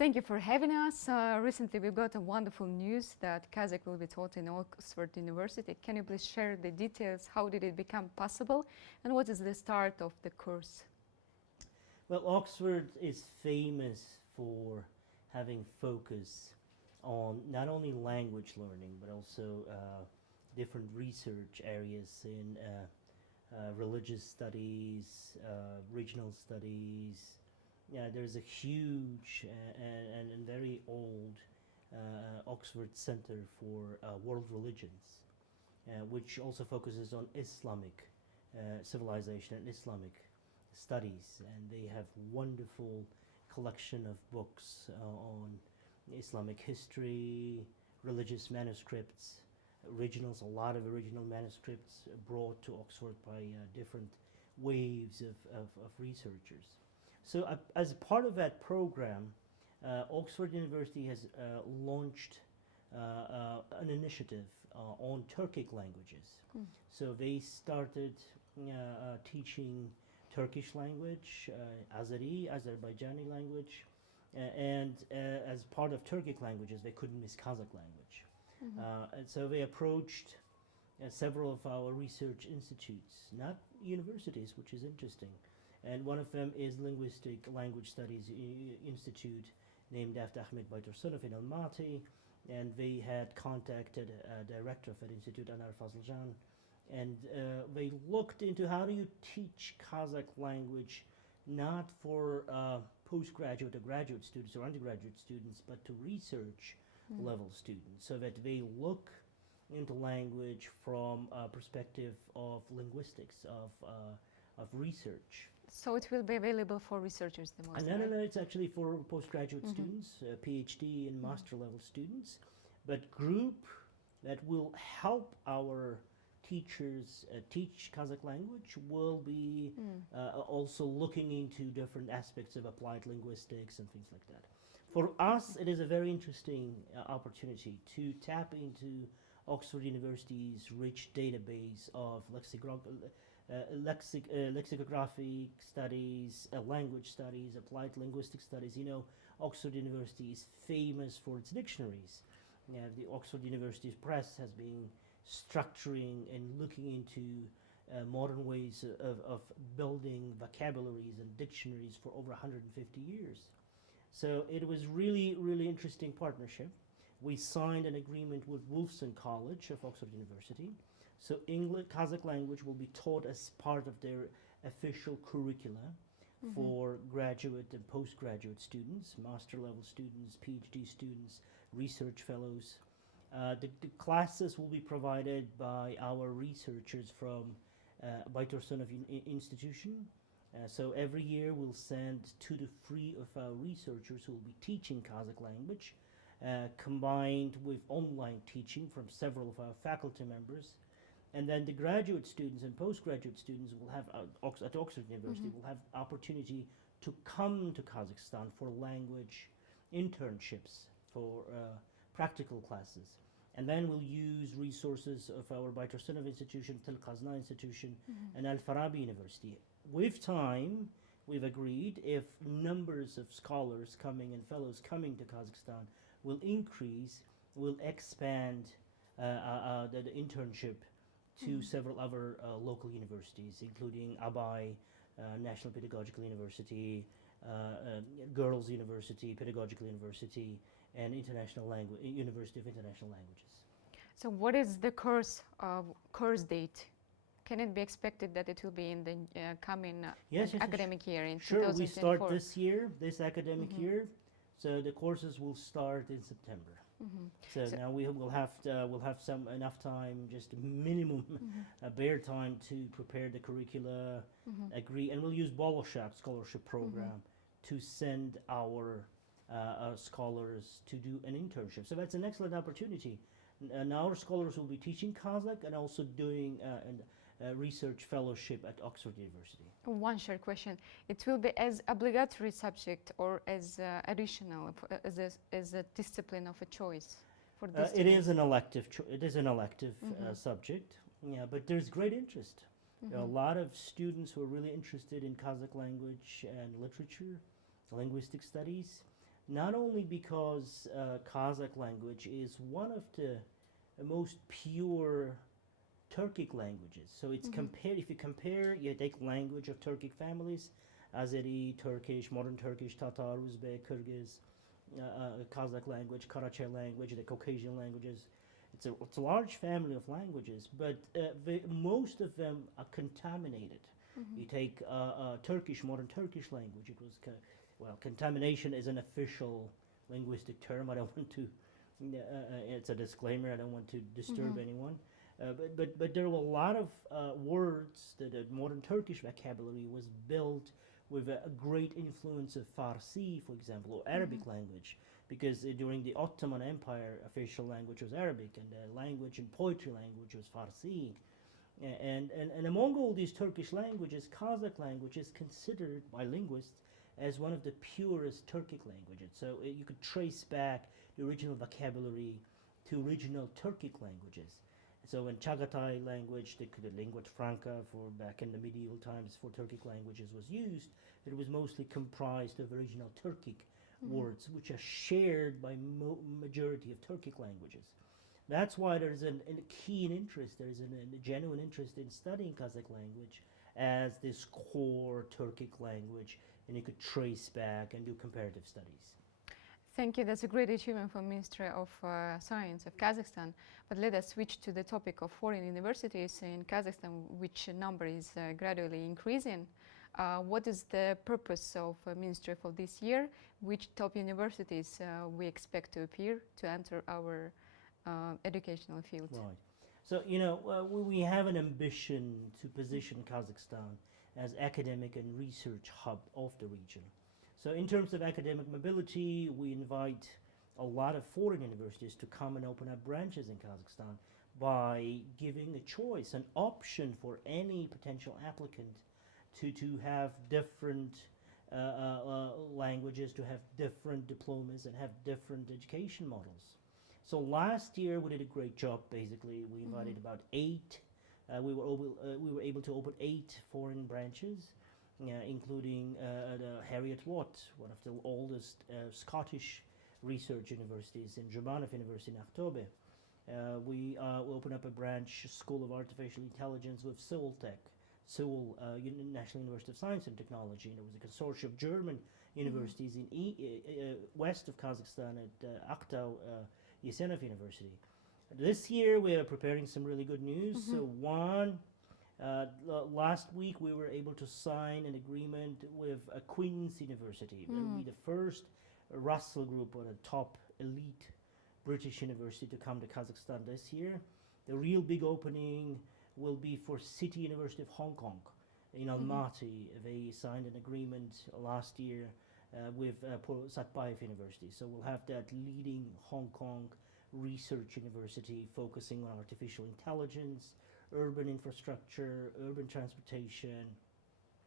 Thank you for having us. Recently we got a wonderful news that Kazakh will be taught in Oxford University. Can you please share the details? How did it become possible? And what is the start of the course? Well, Oxford is famous for having focus on not only language learning, but also different research areas in religious studies, regional studies. Yeah, there's a huge and very old Oxford Center for World Religions, which also focuses on Islamic civilization and Islamic studies, and they have wonderful collection of books on Islamic history, religious manuscripts, originals, a lot of original manuscripts brought to Oxford by different waves of researchers. So as part of that program, Oxford University has launched an initiative on Turkic languages. So they started teaching Turkish language, Azeri, Azerbaijani language, and as part of Turkic languages, they couldn't miss Kazakh language. And so they approached several of our research institutes, not universities, which is interesting. And one of them is Linguistic Language Studies Institute, named after Ahmet Baytursunov in Almaty, and they had contacted a director of that institute, Anar Fazılcan, and they looked into how do you teach Kazakh language not for postgraduate or graduate students or undergraduate students, but to research level students, so that they look into language from a perspective of linguistics, of research. So it will be available for researchers the most, No, it's actually for postgraduate students, PhD and master level students, but group that will help our teachers teach Kazakh language will be also looking into different aspects of applied linguistics and things like that. For us, it is a very interesting opportunity to tap into Oxford University's rich database of lexicographic studies, language studies, applied linguistic studies. You know, Oxford University is famous for its dictionaries. The Oxford University Press has been structuring and looking into modern ways of building vocabularies and dictionaries for over 150 years. So it was really, really interesting partnership. We signed an agreement with Wolfson College of Oxford University. So Kazakh language will be taught as part of their official curricula for graduate and postgraduate students, master level students, PhD students, research fellows. The classes will be provided by our researchers from Baytursunov institution. So every year we'll send 2 to 3 of our researchers who will be teaching Kazakh language, combined with online teaching from several of our faculty members. And then the graduate students and postgraduate students will have, at Oxford University, will have opportunity to come to Kazakhstan for language internships, for practical classes. And then we'll use resources of our Baytursunov institution, Tilkazna institution, and Al-Farabi University. With time, we've agreed if numbers of scholars coming and fellows coming to Kazakhstan will increase, we'll expand the internship to several other local universities, including Abay, National Pedagogical University, Girls University, Pedagogical University, and University of International Languages. So what is the course date? Can it be expected that it will be in the coming academic year in 2024? Sure, we start this year, this academic year. So the courses will start in September. So now we'll have enough time, just minimum bare time to prepare the curricula, agree, and we'll use Bolshak scholarship program to send our scholars to do an internship. So that's an excellent opportunity. Now our scholars will be teaching Kazakh and also doing a research fellowship at Oxford University. One short question. It will be as obligatory subject or as additional, as a discipline of a choice for this? It is an elective. It is an elective subject. Yeah, but there's great interest. There are a lot of students who are really interested in Kazakh language and literature, linguistic studies. not only because Kazakh language is one of the most pure Turkic languages. So it's if you compare, you take language of Turkic families, Azeri, Turkish, modern Turkish, Tatar, Uzbek, Kyrgyz, Kazakh language, Karachi language, the Caucasian languages. It's a large family of languages, but most of them are contaminated. You take Turkish, modern Turkish language. It was well, contamination is an official linguistic term. I don't want to. It's a disclaimer. I don't want to disturb anyone. But there were a lot of words that the modern Turkish vocabulary was built with a great influence of Farsi, for example, or Arabic language, because during the Ottoman Empire, official language was Arabic, and the language and poetry language was Farsi. And among all these Turkish languages, Kazakh language is considered by linguists as one of the purest Turkic languages. So you could trace back the original vocabulary to original Turkic languages. So in Chagatai language, the lingua franca for back in the medieval times for Turkic languages was used. It was mostly comprised of original Turkic words, which are shared by majority of Turkic languages. That's why there's a keen interest, there's a genuine interest in studying Kazakh language as this core Turkic language, and you could trace back and do comparative studies. Thank you. That's a great achievement for Ministry of Science of Kazakhstan. But let us switch to the topic of foreign universities in Kazakhstan, which number is gradually increasing. What is the purpose of Ministry for this year? Which top universities we expect to appear to enter our educational field? Right. So, we have an ambition to position Kazakhstan as academic and research hub of the region. So in terms of academic mobility, we invite a lot of foreign universities to come and open up branches in Kazakhstan by giving a choice, an option for any potential applicant to have different languages, to have different diplomas and have different education models. So last year we did a great job. Basically, we invited about 8. We were able to open 8 foreign branches, including the Harriet Watt, one of the oldest Scottish research universities, in Jurbanov University in Aktobe. We opened up a branch, School of Artificial Intelligence, with Seoul Tech, Seoul National University of Science and Technology, and it was a consortium of German universities in west of Kazakhstan at Aktau Yesenov University. This year we are preparing some really good news. So last week we were able to sign an agreement with Queen's University. It will be the first Russell Group or the top elite British university to come to Kazakhstan this year. The real big opening will be for City University of Hong Kong in Almaty. They signed an agreement last year with Satpayev University. So we'll have that leading Hong Kong research university focusing on artificial intelligence, urban infrastructure, urban transportation,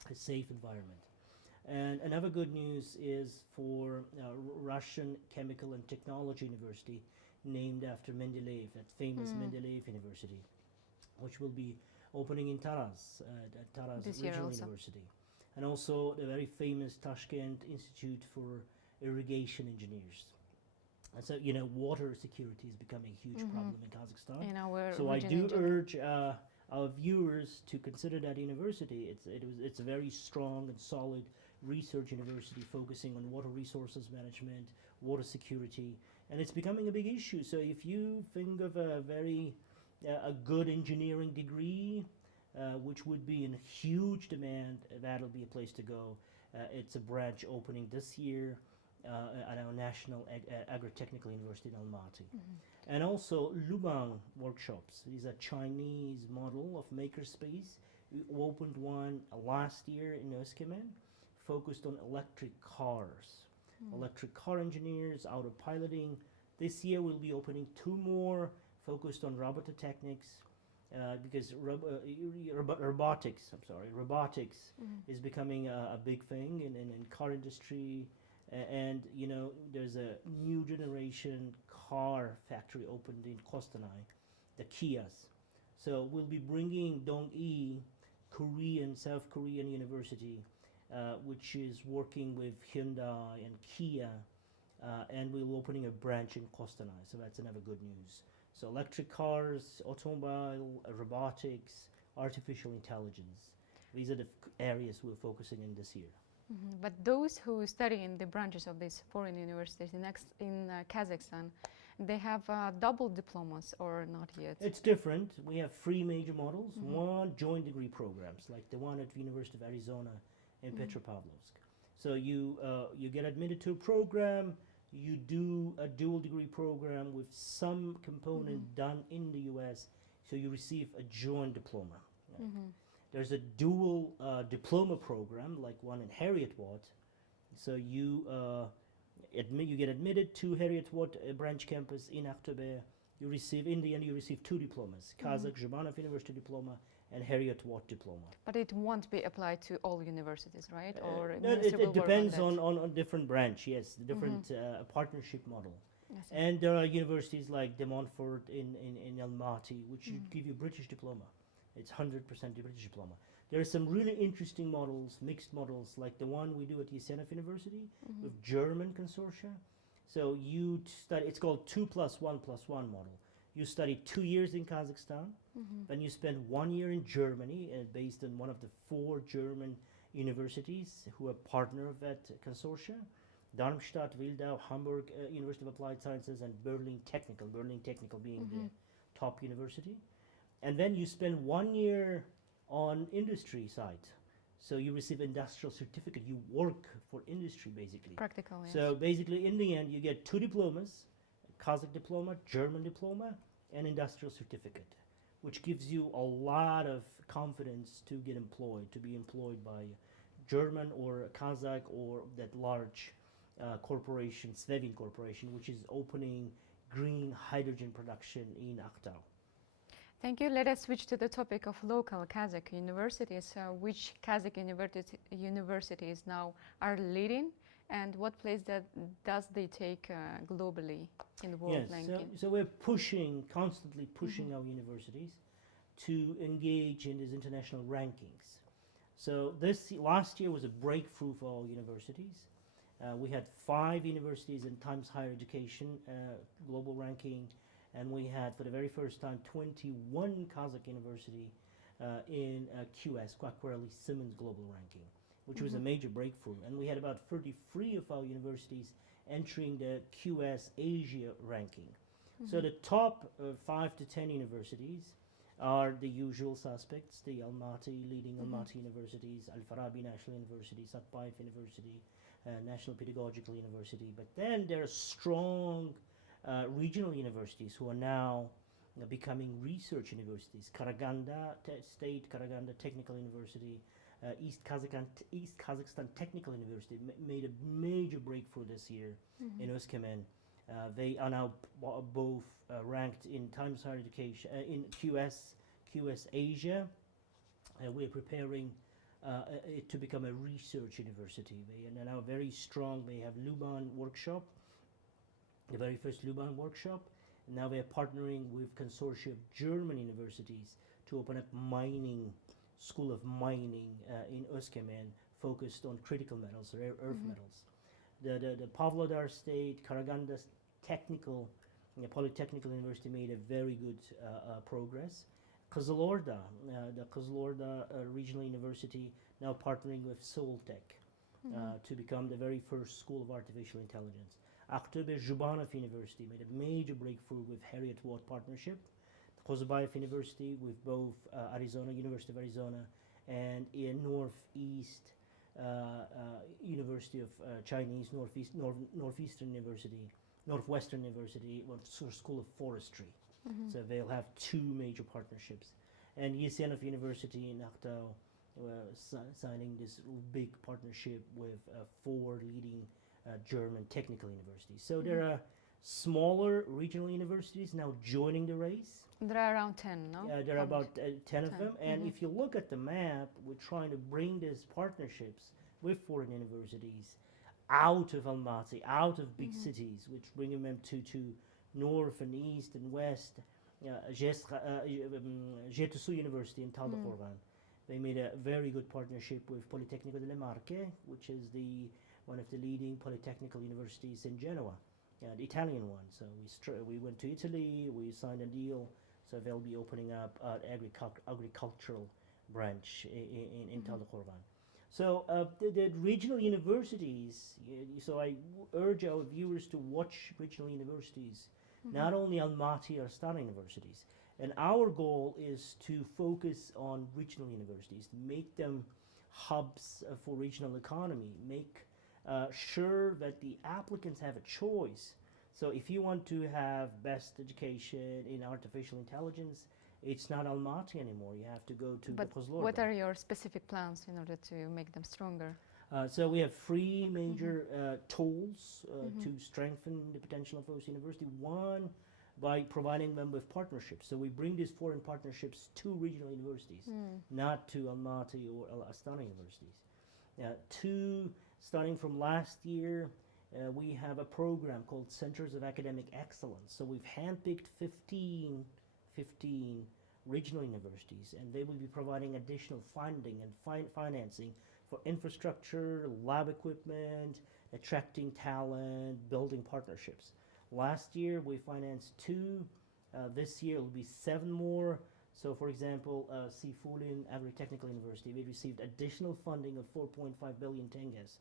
a safe environment. And another good news is for Russian Chemical and Technology University, named after Mendeleev, that famous Mendeleev University, which will be opening in Taraz, at Taraz Regional University. And also the very famous Tashkent Institute for Irrigation Engineers. And so, water security is becoming a huge problem in Kazakhstan. So I do urge our viewers to consider that university. It's a very strong and solid research university focusing on water resources management, water security, and it's becoming a big issue. So if you think of a good engineering degree, which would be in huge demand, that'll be a place to go. It's a branch opening this year at our National Agri-Technical University in Almaty. And also Lubang workshops. These are Chinese model of makerspace. We opened one last year in Özkemen, focused on electric cars. Electric car engineers, autopiloting. This year we'll be opening 2 more focused on robototechnics, because robotics is becoming a big thing in car industry. And there's a new generation car factory opened in Kostanay, the Kias. So we'll be bringing Dong-e, South Korean university, which is working with Hyundai and Kia and we're opening a branch in Kostanay, so that's another good news. So electric cars, automobile, robotics, artificial intelligence. These are the areas we're focusing in this year. But those who study in the branches of these foreign universities in Kazakhstan, they have double diplomas or not yet? It's different. We have three major models. One, joint degree programs, like the one at the University of Arizona in Petropavlovsk. So you get admitted to a program, you do a dual degree program with some component done in the US, so you receive a joint diploma. Right? There's a dual diploma program, like one in Heriot Watt. So you get admitted to Heriot Watt branch campus in Aktobe. You receive, in the end, you receive two diplomas: Kazakh Zhubanov University diploma and Heriot Watt diploma. But it won't be applied to all universities, right? Or No, it depends on different branch. Yes, the different partnership model. And there are universities like De Montfort in Almaty, which give you British diploma. It's 100% British diploma. There are some really interesting models, mixed models, like the one we do at Yesenov University with German consortia. So you study, it's called 2+1+1 model. You study 2 years in Kazakhstan, then you spend 1 year in Germany, based on one of the 4 German universities who are partner of that consortia: Darmstadt, Wildau, Hamburg University of Applied Sciences, and Berlin Technical. Berlin Technical being the top university. And then you spend 1 year on industry side. So you receive industrial certificate. You work for industry, basically. Practical, yes. So basically, in the end, you get 2 diplomas: Kazakh diploma, German diploma, and industrial certificate, which gives you a lot of confidence to get employed, to be employed by German or Kazakh or that large corporation, Svevin Corporation, which is opening green hydrogen production in Aktau. Thank you. Let us switch to the topic of local Kazakh universities. Which Kazakh universities now are leading, and what place does they take globally in the world ranking? So we're constantly pushing our universities to engage in these international rankings. So last year was a breakthrough for our universities. We had 5 universities in Times Higher Education global ranking, and we had, for the very first time, 21 Kazakh university in QS, Kwakweli Simmons global ranking, which was a major breakthrough. And we had about 33 of our universities entering the QS Asia ranking. So the top 5 to 10 universities are the usual suspects: the Almaty, leading Almaty universities, Al-Farabi National University, Satpayev University, National Pedagogical University. But then there are strong regional universities who are now becoming research universities. Karaganda State, Karaganda Technical University, East Kazakhstan Technical University made a major breakthrough this year in Özkemen. They are now both ranked in Times Higher Education, in QS Asia. We're preparing it to become a research university. They are now very strong. They have Luban workshop, the very first Luban workshop. And now they're partnering with consortia of German universities to open up school of mining in Özkemen, focused on critical metals, rare earth metals. The Pavlodar State, Karaganda Technical, Polytechnical University made a very good progress. Kızılorda, the Kızılorda Regional University, now partnering with Soltech to become the very first school of artificial intelligence. Aktobe Zhubanov University made a major breakthrough with Heriot Watt partnership. Kozabayev University with both University of Arizona, and in Northeast University of Chinese, Northwestern University, School of Forestry. So they'll have 2 major partnerships. And Yesenov University in Aktau signing this big partnership with 4 leading German technical universities. So there are smaller regional universities now joining the race. There are around 10, no? Yeah, there are about 10 of them. And if you look at the map, we're trying to bring these partnerships with foreign universities out of Almaty, out of big cities, which bring them to north and east and west. Jetusu University in Taldyqorghan. They made a very good partnership with Polytechnico delle Marche, which is the one of the leading polytechnical universities in Genoa, the Italian one. So we went to Italy, we signed a deal, so they'll be opening up an agricultural branch in Tal Korban. So the regional universities, so I urge our viewers to watch regional universities, not only Almaty or Astana universities. And our goal is to focus on regional universities, make them hubs for regional economy, make sure that the applicants have a choice. So if you want to have best education in artificial intelligence, it's not Almaty anymore. You have to go to But Kozlorda. what are your specific plans in order to make them stronger? So we have three major tools to strengthen the potential of those universities. One, by providing them with partnerships. So we bring these foreign partnerships to regional universities, not to Almaty or Astana universities. Two, starting from last year, we have a program called Centers of Academic Excellence. So we've handpicked 15 regional universities, and they will be providing additional funding and financing for infrastructure, lab equipment, attracting talent, building partnerships. Last year we financed 2. This year it will be 7 more. So for example, Sifulin Agri-Technical University, we received additional funding of 4.5 billion tenges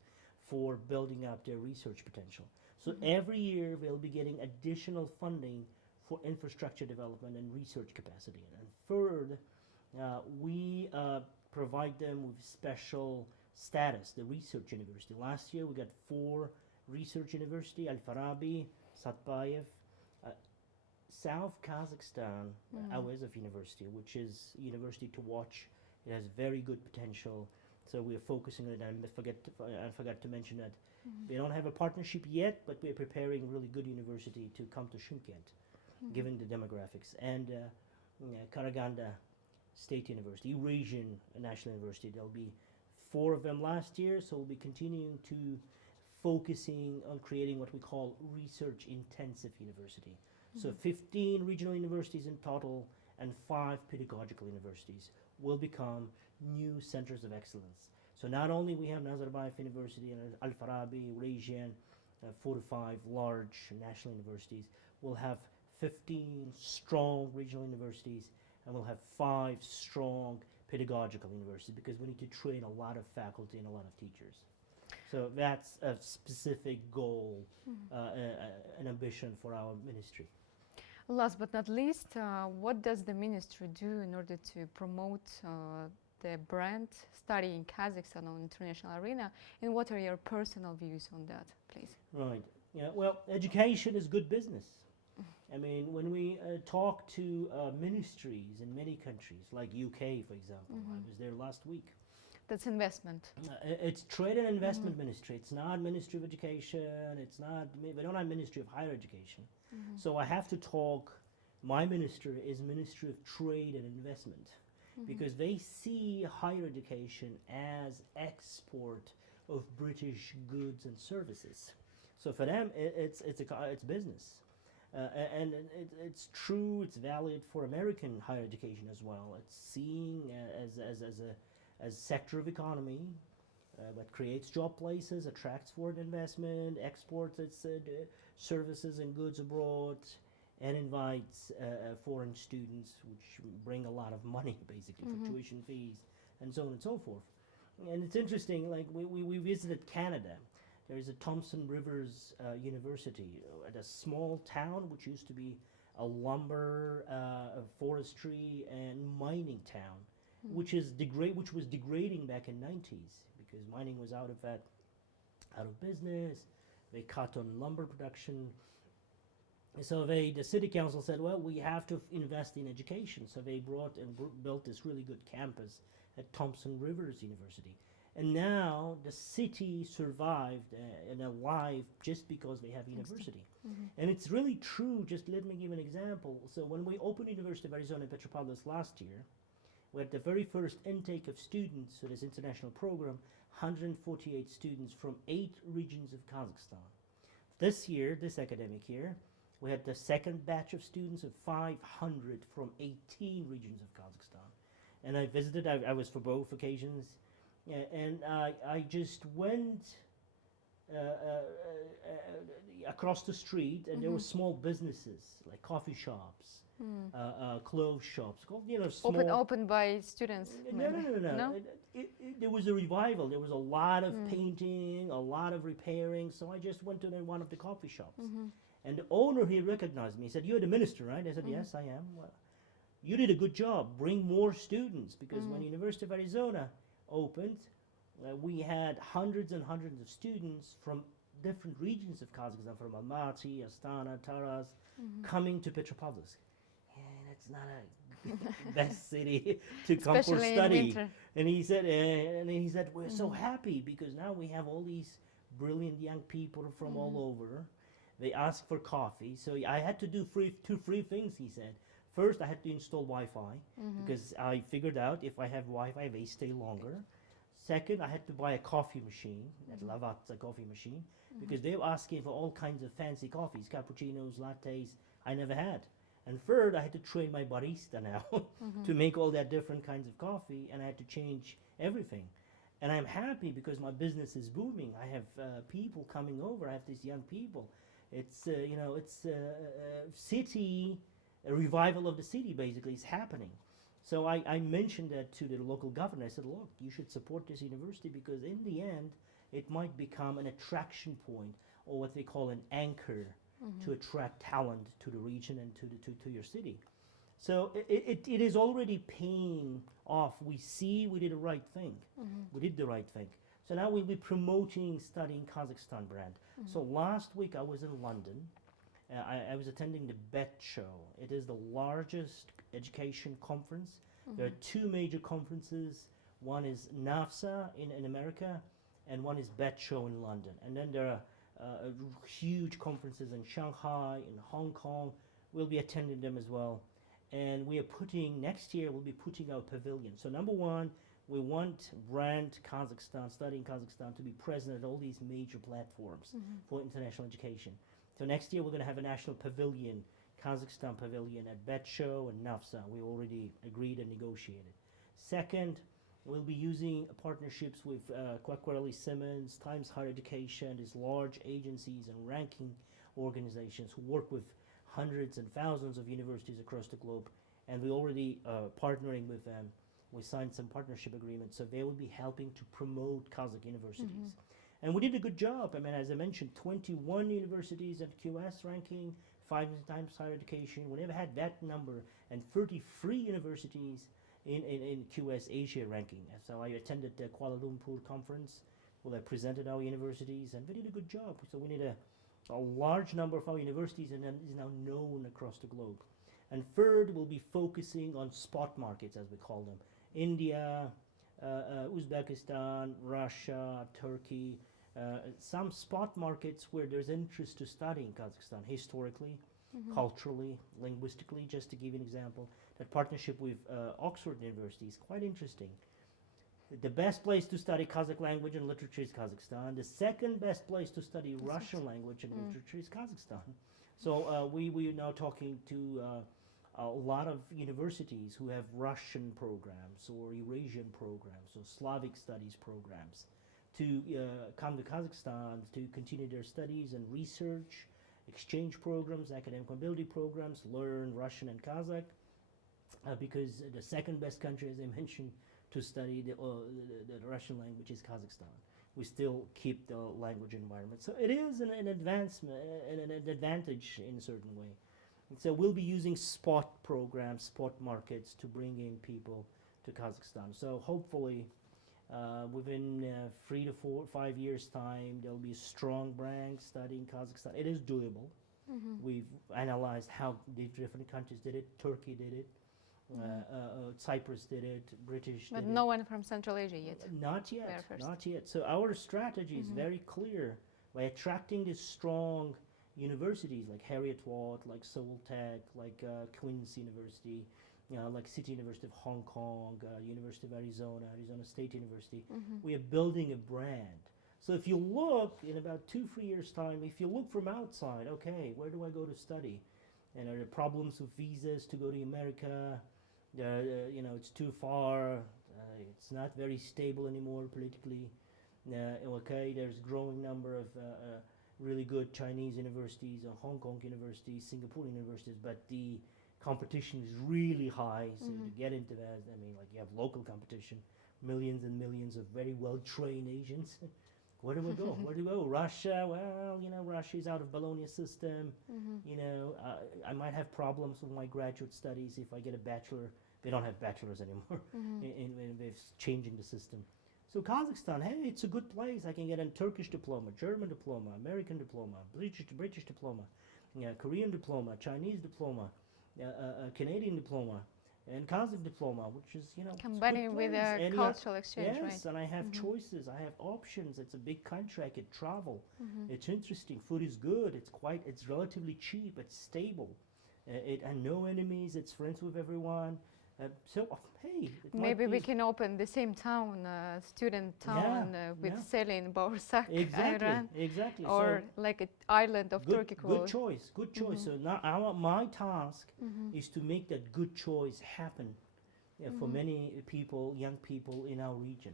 for building up their research potential. So every year they'll be getting additional funding for infrastructure development and research capacity. And third, we provide them with special status, the research university. Last year we got 4 research university, Al-Farabi, Satbayev, South Kazakhstan, Awezov University, which is a university to watch. It has very good potential. So we are focusing on it. I forgot to mention that we don't have a partnership yet, but we are preparing a really good university to come to Shymkent, given the demographics. And Karaganda State University, Eurasian National University. There'll be 4 of them last year, so we'll be continuing to focusing on creating what we call research intensive university. So 15 regional universities in total and 5 pedagogical universities will become new centers of excellence. So not only we have Nazarbayev University and Al-Farabi, Eurasian, 4 to 5 large national universities, we'll have 15 strong regional universities, and we'll have 5 strong pedagogical universities, because we need to train a lot of faculty and a lot of teachers. So that's a specific goal, an ambition for our ministry. Last but not least, what does the ministry do in order to promote the brand study in Kazakhstan on international arena, and what are your personal views on that, please? Right. Yeah. Well, education is good business. I mean, when we talk to ministries in many countries, like UK, for example, I was there last week. That's investment. It's Trade and Investment Ministry. It's not Ministry of Education. It's not. We don't have Ministry of Higher Education. So I have to talk. My ministry is Ministry of Trade and Investment, because they see higher education as export of British goods and services. So for them, it's business. And it's true, it's valid for American higher education as well. It's seen as a sector of economy that creates job places, attracts foreign investment, exports its services and goods abroad, and invites foreign students, which bring a lot of money basically for tuition fees and so on and so forth. And it's interesting, like we visited Canada. There is a Thompson Rivers University at a small town which used to be a lumber, forestry, and mining town, which was degrading back in '90s because mining was out of business. They cut on lumber production. So the city council said, well, we have to invest in education. So they brought and built this really good campus at Thompson Rivers University. And now the city survived and alive just because they have university. And it's really true. Just let me give an example. So when we opened University of Arizona in Petropavlovsk last year, we had the very first intake of students to this international program, 148 students from 8 regions of Kazakhstan. This year, this academic year, we had the second batch of students of 500 from 18 regions of Kazakhstan. And I visited, I was for both occasions, and I just went across the street, and there were small businesses like coffee shops, clothes shops, small. Opened by students. No, no, maybe. no, no, no. No? There was a revival. There was a lot of painting, a lot of repairing. So I just went to one of the coffee shops, and the owner, he recognized me. He said, "You're the minister, right?" I said, "Yes, I am." Well, you did a good job. Bring more students, because when University of Arizona opened, we had hundreds and hundreds of students from different regions of Kazakhstan, from Almaty, Astana, Taraz, coming to Petropavlovsk. And it's not a best city to come for Especially in study. winter. And he said, we're so happy because now we have all these brilliant young people from all over. They ask for coffee. So I had to do two free things, he said. First, I had to install Wi-Fi because I figured out if I have Wi-Fi, they stay longer. Second, I had to buy a coffee machine, a Lavazza coffee machine, because they were asking for all kinds of fancy coffees, cappuccinos, lattes, I never had. And third, I had to train my barista now to make all that different kinds of coffee, and I had to change everything. And I'm happy because my business is booming. I have people coming over. I have these young people. It's city, a revival of the city basically is happening. So I mentioned that to the local governor. I said, look, you should support this university because in the end, it might become an attraction point, or what they call an anchor to attract talent to the region and to your city. So it is already paying off. We see we did the right thing. We did the right thing. So now we'll be promoting studying Kazakhstan brand. So last week I was in London. I was attending the BET show. It is the largest education conference. There are two major conferences. One is NAFSA in America, and one is BET show in London. And then there are huge conferences in Shanghai, in Hong Kong. We'll be attending them as well. And we are next year, we'll be putting our pavilion. So number one, we want brand Kazakhstan, studying Kazakhstan, to be present at all these major platforms for international education. So next year, we're going to have a national pavilion, Kazakhstan pavilion at BET show and NAFSA. We already agreed and negotiated. Second, we'll be using partnerships with Quacquarelli Simmons, Times Higher Education, these large agencies and ranking organizations who work with hundreds and thousands of universities across the globe. And we're already partnering with them. We signed some partnership agreements, so they will be helping to promote Kazakh universities. And we did a good job. I mean, as I mentioned, 21 universities at QS ranking, 5 times higher education. We never had that number, and 33 universities in QS Asia ranking. And so I attended the Kuala Lumpur conference where I presented our universities, and we did a good job. So we need a large number of our universities, and then is now known across the globe. And third, we'll be focusing on spot markets, as we call them. India, Uzbekistan, Russia, Turkey, some spot markets where there's interest to study in Kazakhstan historically, culturally, linguistically. Just to give you an example, that partnership with Oxford University is quite interesting. The best place to study Kazakh language and literature is Kazakhstan. The second best place to study Russian language and literature is Kazakhstan. So we are now talking to a lot of universities who have Russian programs or Eurasian programs or Slavic studies programs to come to Kazakhstan to continue their studies and research, exchange programs, academic mobility programs, learn Russian and Kazakh, because the second best country, as I mentioned, to study the Russian language is Kazakhstan. We still keep the language environment. So it is an advancement, an advantage in a certain way. And so we'll be using spot programs, spot markets to bring in people to Kazakhstan. So hopefully within 3 to 5 years' time, there'll be a strong brand studying Kazakhstan. It is doable. We've analyzed how the different countries did it. Turkey did it. Cyprus did it. British But did no it. one from Central Asia yet. Not They are yet. first. Not yet. So our strategy is very clear. By attracting these strong universities like Heriot-Watt, like Seoul Tech, like Queen's University, like City University of Hong Kong, University of Arizona, Arizona State University, we are building a brand. So if you look in about 2-3 years' time, if you look from outside, okay, where do I go to study? And are there problems with visas to go to America? It's too far. It's not very stable anymore politically. Okay, there's growing number of really good Chinese universities, Hong Kong universities, Singapore universities, but the competition is really high. So to get into that, I mean, like you have local competition, millions and millions of very well-trained Asians. Where do we go? Where do we go? Russia? Well, you know, Russia's out of Bologna system. You know, I might have problems with my graduate studies if I get a bachelor. They don't have bachelors anymore. They're changing the system. So Kazakhstan, hey, it's a good place. I can get a Turkish diploma, German diploma, American diploma, British diploma, Korean diploma, Chinese diploma, Canadian diploma, and Kazakh diploma, which is, you know, combining with a cultural exchange, yes, right? And I have choices, I have options. It's a big country. I could travel. It's interesting. Food is good. It's relatively cheap. It's stable. It and no enemies. It's friends with everyone. So hey, maybe we can open the same town, student town, with selling Borsak, Iran, exactly. or so like an island of Turkey. Good choice. So now my task is to make that good choice happen for many people, young people in our region.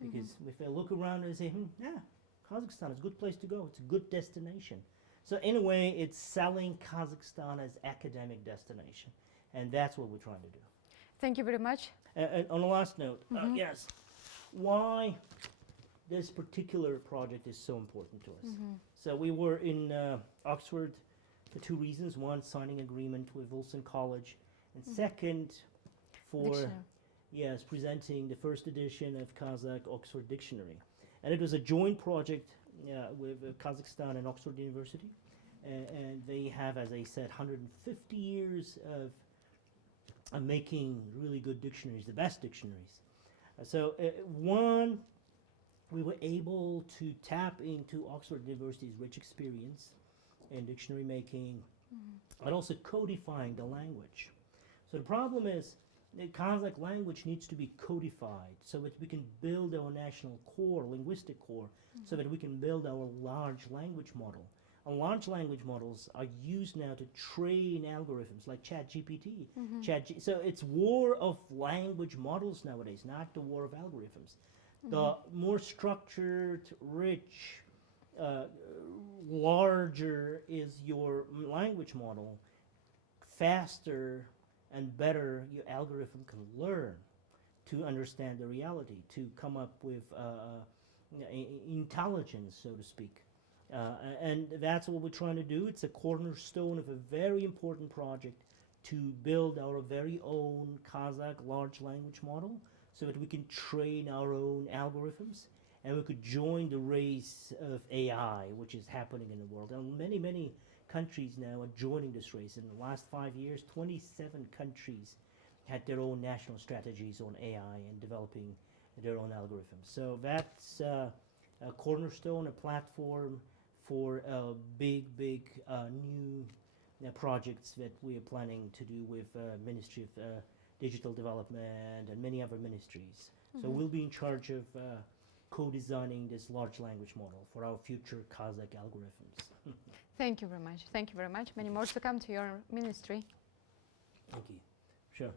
Because if they look around and say, Kazakhstan is a good place to go. It's a good destination. So in a way, it's selling Kazakhstan as academic destination, and that's what we're trying to do. Thank you very much. On the last note, yes, why this particular project is so important to us. So we were in Oxford for two reasons. One, signing agreement with Wilson College, and second, for presenting the first edition of Kazakh Oxford Dictionary. And it was a joint project with Kazakhstan and Oxford University. And they have, as I said, 150 years of making really good dictionaries, the best dictionaries. So one, we were able to tap into Oxford University's rich experience in dictionary making, but also codifying the language. So the problem is the Kazakh language needs to be codified so that we can build our national core, linguistic core, so that we can build our large language model. And large language models are used now to train algorithms like ChatGPT. So it's war of language models nowadays, not the war of algorithms. The more structured, rich, larger is your language model, faster and better your algorithm can learn to understand the reality, to come up with intelligence, so to speak. And that's what we're trying to do. It's a cornerstone of a very important project to build our very own Kazakh large language model so that we can train our own algorithms and we could join the race of AI, which is happening in the world. And many countries now are joining this race. In the last 5 years, 27 countries had their own national strategies on AI and developing their own algorithms. So that's a cornerstone, a platform for big new projects that we are planning to do with Ministry of Digital Development and many other ministries. So we'll be in charge of co-designing this large language model for our future Kazakh algorithms. Thank you very much. Thank you very much. Many more to come to your ministry. Thank you. Sure.